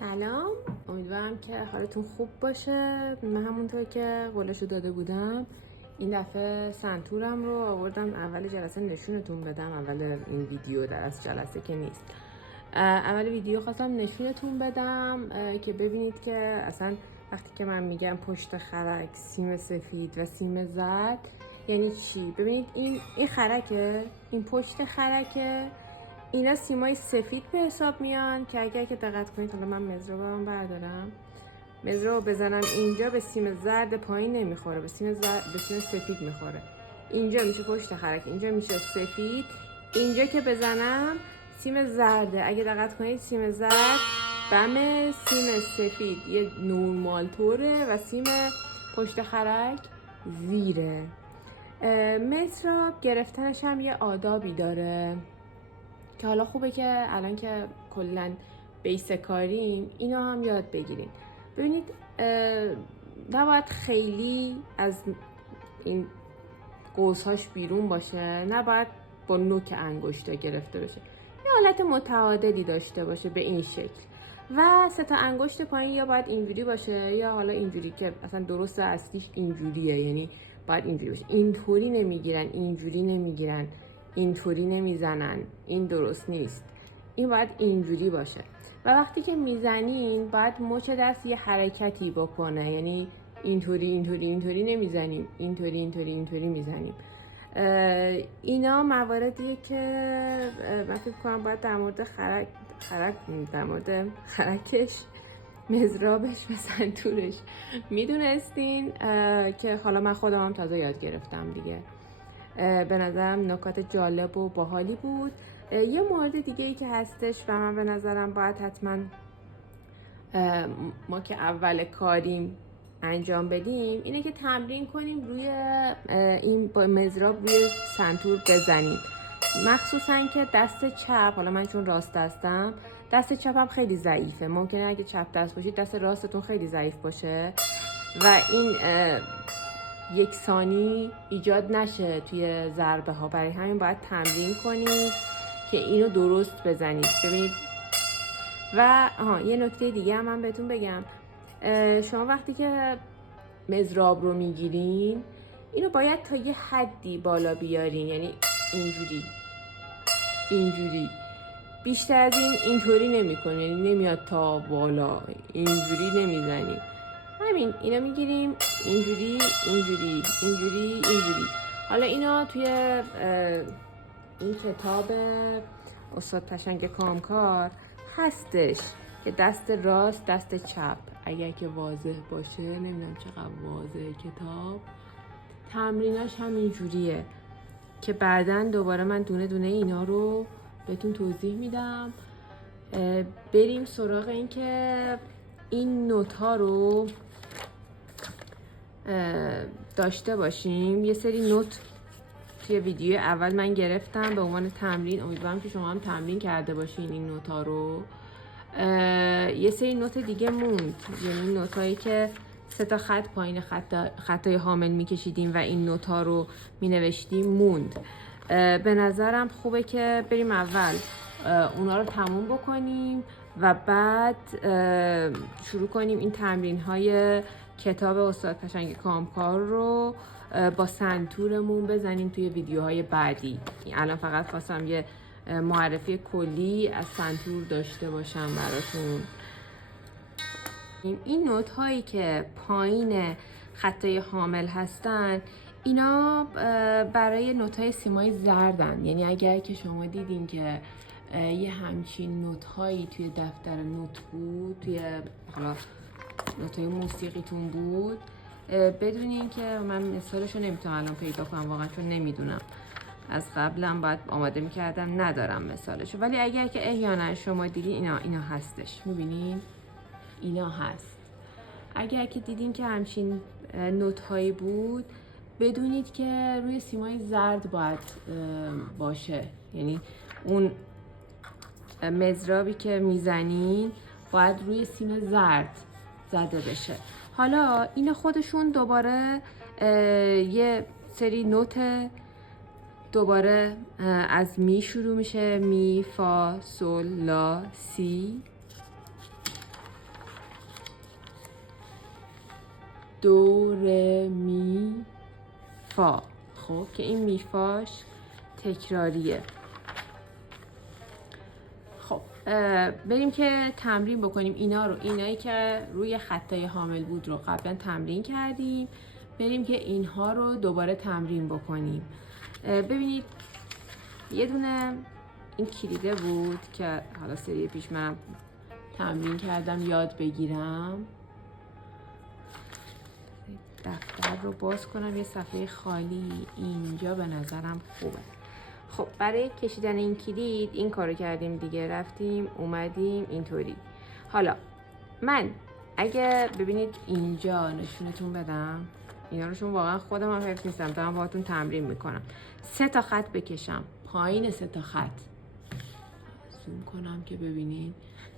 سلام، امیدوارم که حالتون خوب باشه. من همونطور که قولشو داده بودم این دفعه سنتورم رو آوردم اول جلسه نشونتون بدم. اول این ویدیو در از جلسه که نیست، اول ویدیو خواستم نشونتون بدم که ببینید که اصلا وقتی که من میگم پشت خرک، سیم سفید و سیم زرد یعنی چی. ببینید این خرکه، این پشت خرکه، اینا سیمای سفید به حساب میان که اگر که دقت کنید، حالا من مزرابم بردارم، مزراب بزنم اینجا به سیم زرد پایین نمیخوره، به سیم سفید میخوره. اینجا میشه پشت خرک، اینجا میشه سفید. اینجا که بزنم سیم زرده. اگه دقت کنید سیم زرد بم سیم سفید یه نورمال طوره و سیم پشت خرک زیره. مزراب گرفتنش هم یه آدابی داره که حالا خوبه که الان که کلن بیس کاریم اینو هم یاد بگیریم. ببینید نباید خیلی از این قوسهاش بیرون باشه، نباید با نوک انگشتا گرفته بشه، یه حالت متعادلی داشته باشه به این شکل. و 3 تا انگشت پایین یا باید اینجوری باشه یا حالا اینجوری که اصلا درست اصلیش اینجوریه، یعنی باید اینجوری باشه. اینطوری نمیگیرن، اینجوری نمیگیرن، اینطوری نمیزنن، این درست نیست. این باید اینجوری باشه. و وقتی که میزنین باید مچ دست یه حرکتی بکنه، یعنی اینطوری نمیزنیم، اینطوری میزنیم. اینا مواردیه که من فکر کنم باید در مورد در مورد خرکش، مزرابش و سنتورش میدونستین که حالا من خودم هم تازه یاد گرفتم دیگه. به نظرم نکات جالب و باحالی بود. یه مورد دیگه ای که هستش و من به نظرم باید حتما ما که اول کاریم انجام بدیم اینه که تمرین کنیم روی این با مزراب روی سنتور بزنیم، مخصوصا که دست چپ، حالا من چون راست دستم، دست چپم خیلی ضعیفه. ممکنه اگه چپ دست باشید دست راستتون خیلی ضعیف باشه و این یکسانی ایجاد نشه توی ضربه ها. برای همین باید تمرین کنید که اینو درست بزنید. ببینید و یه نکته دیگه هم من بهتون بگم، شما وقتی که مزراب رو میگیرین اینو باید تا یه حدی بالا بیارین، یعنی اینجوری بیشتر از این اینطوری نمی‌کنین، یعنی نمیاد تا بالا، اینجوری نمیزنیم. همین اینا میگیریم اینجوری. حالا اینا توی این کتاب استاد پشنگ کامکار هستش که دست راست، دست چپ، اگر که واضح باشه، نمیدونم چقدر واضح کتاب، تمریناش هم اینجوریه که بعداً دوباره من دونه دونه اینا رو بهتون توضیح میدم. بریم سراغ این که این نوت ها رو داشته باشیم. یه سری نوت توی ویدیو اول من گرفتم به عنوان تمرین، امیدوارم که شما هم تمرین کرده باشین این نوت ها رو. یه سری نوت دیگه موند، یعنی نوت هایی که 3 تا خط پایین خطای حامل میکشیدیم و این نوت ها رو مینوشتیم موند. به نظرم خوبه که بریم اول اونا رو تموم بکنیم و بعد شروع کنیم این تمرین های کتاب استاد پشنگ کامکار رو با سنتورمون بزنیم توی ویدیوهای بعدی. الان فقط خواستم یه معرفی کلی از سنتور داشته باشم براتون. این نوت هایی که پایین خطای حامل هستن اینا برای نوت های سیمای زردن، یعنی اگر که شما دیدین که یه همچین نوت هایی توی دفتر نوت بود، توی حالا نوت های موسیقیتون بود، بدونین که من مثالش رو نمیتونم الان پیدا کنم واقعا، چون نمیدونم، از قبلم باید آماده میکردم، ندارم مثالشو، ولی اگر که احیانا شما دیدین اینا هستش، میبینین اینا هست. اگر که دیدین که همچین نوت هایی بود، بدونید که روی سیمای زرد باید باشه، یعنی اون مزرابی که میزنین باید روی سیم زرد زده بشه. حالا اینا خودشون دوباره یه سری نوت دوباره از می شروع میشه، می، فا، سل، لا، سی. دو ر می فا. خب که این می فاش تکراریه. خب بریم که تمرین بکنیم اینا رو. اینایی که روی خطای حامل بود رو قبلا تمرین کردیم، بریم که اینها رو دوباره تمرین بکنیم. ببینید یه دونه این کلیده بود که حالا سری پیش من تمرین کردم یاد بگیرم. دفتر رو باز کنم، یه صفحه خالی اینجا به نظرم خوبه. خب برای کشیدن این کلید این کارو کردیم دیگه، رفتیم اومدیم اینطوری. حالا من اگه ببینید اینجا نشونتون بدم، اینا رو چون واقعا خودم هم حفظ نیستم، دارم باهاتون تمرین میکنم. 3 تا خط بکشم پایین، 3 تا خط زوم کنم که ببینید.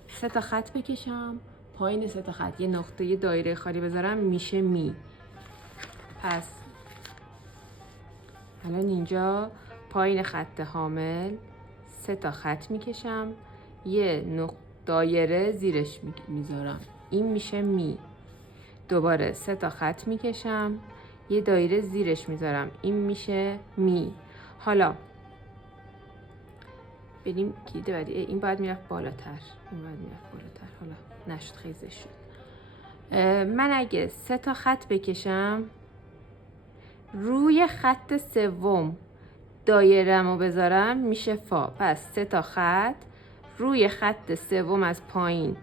3 تا خط بکشم پایین، 3 تا خط، یه نقطه یه دایره خالی بذارم میشه می. پس الان اینجا پایین خط حامل 3 تا خط میکشم، یه دایره زیرش میذارم، این میشه می. دوباره 3 تا خط میکشم، یه دایره زیرش میذارم، این میشه می. حالا بریم کلید بعدی. این باید میرفت بالاتر، این باید میرفت بالاتر. حالا نشد، خیزه شد. من اگه 3 تا خط بکشم روی خط سوم دایره‌مو بذارم میشه فا. پس 3 تا خط روی خط سوم از پایین،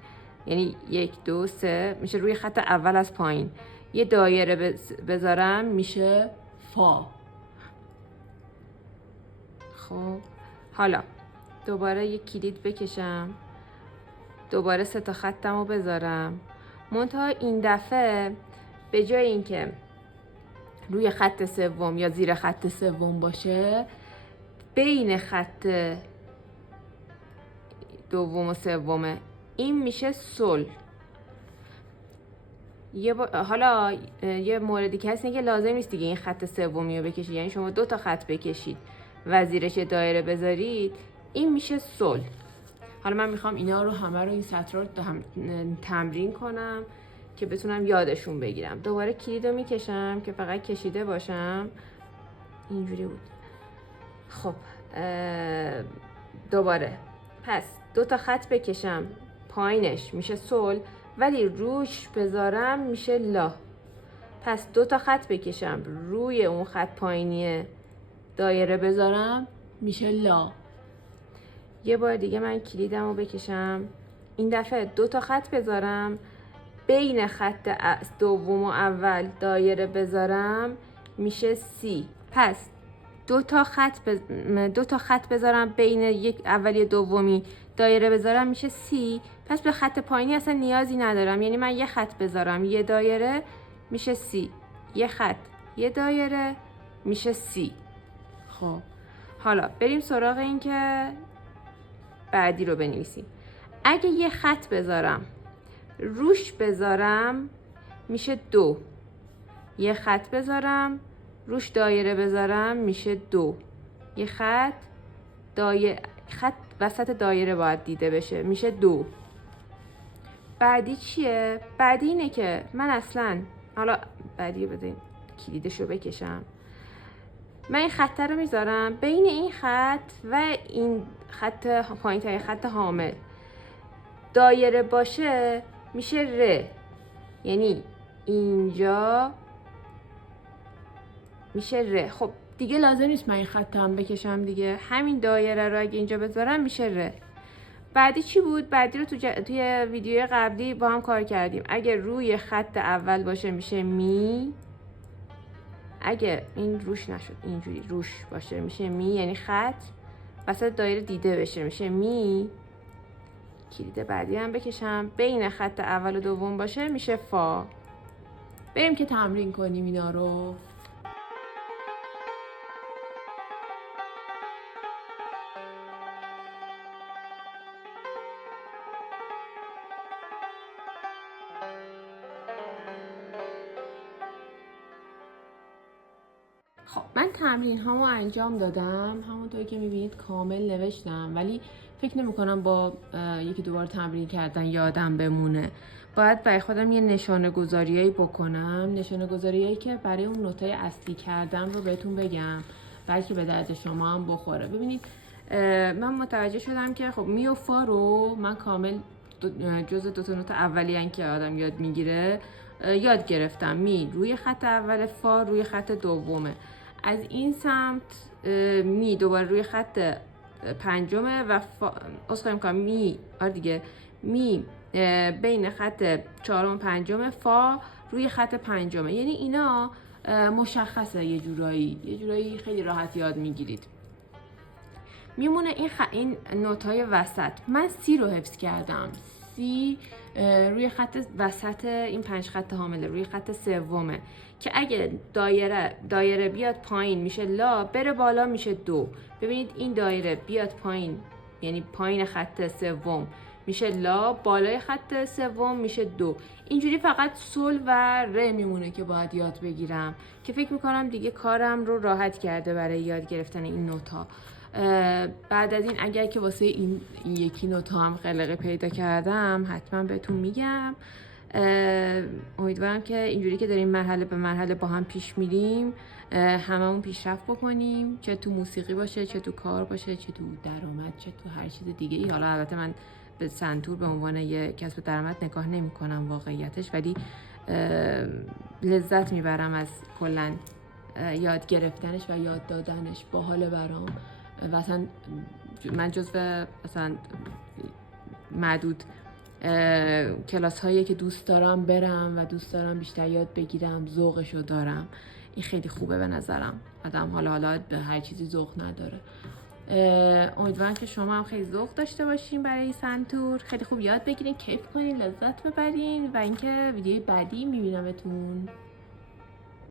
یعنی 1 2 3 میشه روی خط اول از پایین، یه دایره بذارم میشه فا. خب حالا دوباره یه کلید بکشم، دوباره 3 تا خطمو بذارم، منتها این دفعه به جای اینکه روی خط سوم یا زیر خط سوم باشه، بین خط دوم و سومه، این میشه سل. حالا یه موردی که هست اینه که لازم نیست دیگه این خط سومی رو بکشید، یعنی شما 2 تا خط بکشید و زیرش دایره بذارید، این میشه سل. حالا من میخوام اینا رو همه رو، این سطر رو تمرین کنم که بتونم یادشون بگیرم. دوباره کلید رو میکشم که فقط کشیده باشم. اینجوری بود. خب دوباره پس 2 تا خط بکشم پایینش میشه سل، ولی روش بذارم میشه لا. پس 2 تا خط بکشم روی اون خط پایینی دایره بذارم میشه لا. یه بار دیگه من کلیدم رو بکشم، این دفعه 2 تا خط بذارم، بین خط دوم و اول دایره بذارم میشه سی. پس 2 تا خط بذارم بین یک اولی دومی دایره بذارم میشه سی. پس به خط پایینی اصلا نیازی ندارم، یعنی من یه خط بذارم یه دایره میشه سی، یه خط یه دایره میشه سی. خب حالا بریم سراغ این که بعدی رو بنویسیم. اگه یه خط بذارم روش بذارم میشه 2، یه خط بذارم روش دایره بذارم میشه 2، یه خط وسط دایره باید دیده بشه میشه 2. بعدی چیه؟ بعدی اینه که من اصلا، حالا بعدی رو بذاریم کلیدش رو بکشم، من این خط رو میذارم بین این خط و این خط پایین تای خط حامل دایره باشه میشه ر، یعنی اینجا میشه ر. خب دیگه لازم نیست من این خط هم بکشم دیگه، همین دایره رو اگه اینجا بذارم میشه ر. بعدی چی بود؟ بعدی رو توی ویدیو قبلی با هم کار کردیم. اگه روی خط اول باشه میشه می، اگه این روش نشد اینجوری روش باشه میشه می، یعنی خط وسط دایره دیده بشه میشه می. کلید بعدی هم بکشم بین خط اول و دوم باشه میشه فا. بریم که تمرین کنیم اینا رو. خب من تمرین هامو انجام دادم، همونطور که میبینید کامل نوشتم، ولی فکر نمی کنم با یکی دوبار تمرین کردن یادم بمونه. باید برای خودم یه نشانه گذاریایی بکنم، نشانه گذاریایی که برای اون نوتای اصلی کردم رو بهتون بگم، بلکه به درد شما هم بخوره. ببینید من متوجه شدم که خب می و فا رو من کامل جز 2 نوت اولیه‌ان که آدم یاد میگیره یاد گرفتم. می روی خط اول، فا روی خط دومه. از این سمت می دوباره روی خط پنجمه و اسخای میکنم می دیگه می بین خط چهارم و پنجم، فا روی خط پنجمه. یعنی اینا مشخصه، یه جورایی خیلی راحت یاد میگیرید. میمونه این نوت‌های وسط. من سی رو حفظ کردم. سی روی خط وسط این 5 خط حامله، روی خط سومه که اگه دایره بیاد پایین میشه لا، بره بالا میشه دو. ببینید این دایره بیاد پایین، یعنی پایین خط سوم میشه لا، بالای خط سوم میشه دو. اینجوری فقط سول و ره میمونه که باید یاد بگیرم، که فکر میکنم دیگه کارم رو راحت کرده برای یاد گرفتن این نوت‌ها. بعد از این اگر که واسه این یکی نوتا هم قلقه پیدا کردم حتما بهتون میگم. امیدوارم که اینجوری که داریم مرحله به مرحله با هم پیش میریم هممون پیشرفت بکنیم، چه تو موسیقی باشه، چه تو کار باشه، چه تو درآمد، چه تو هر چیز دیگه ای. حالا البته من به سنتور به عنوان یک کسب درآمد نگاه نمی کنم واقعیتش، ولی لذت میبرم از کلا یاد گرفتنش و یاد دادنش. باحال برام. و اصلا من جزو مثلا معدود کلاس هایی که دوست دارم برم و دوست دارم بیشتر یاد بگیرم، ذوقشو دارم. این خیلی خوبه به نظرم. آدم حالا به هر چیزی ذوق نداره. امیدوارم که شما هم خیلی ذوق داشته باشین برای سنتور، خیلی خوب یاد بگیرین، کیف کنین، لذت ببرین و اینکه ویدیوی بعدی میبینمتون.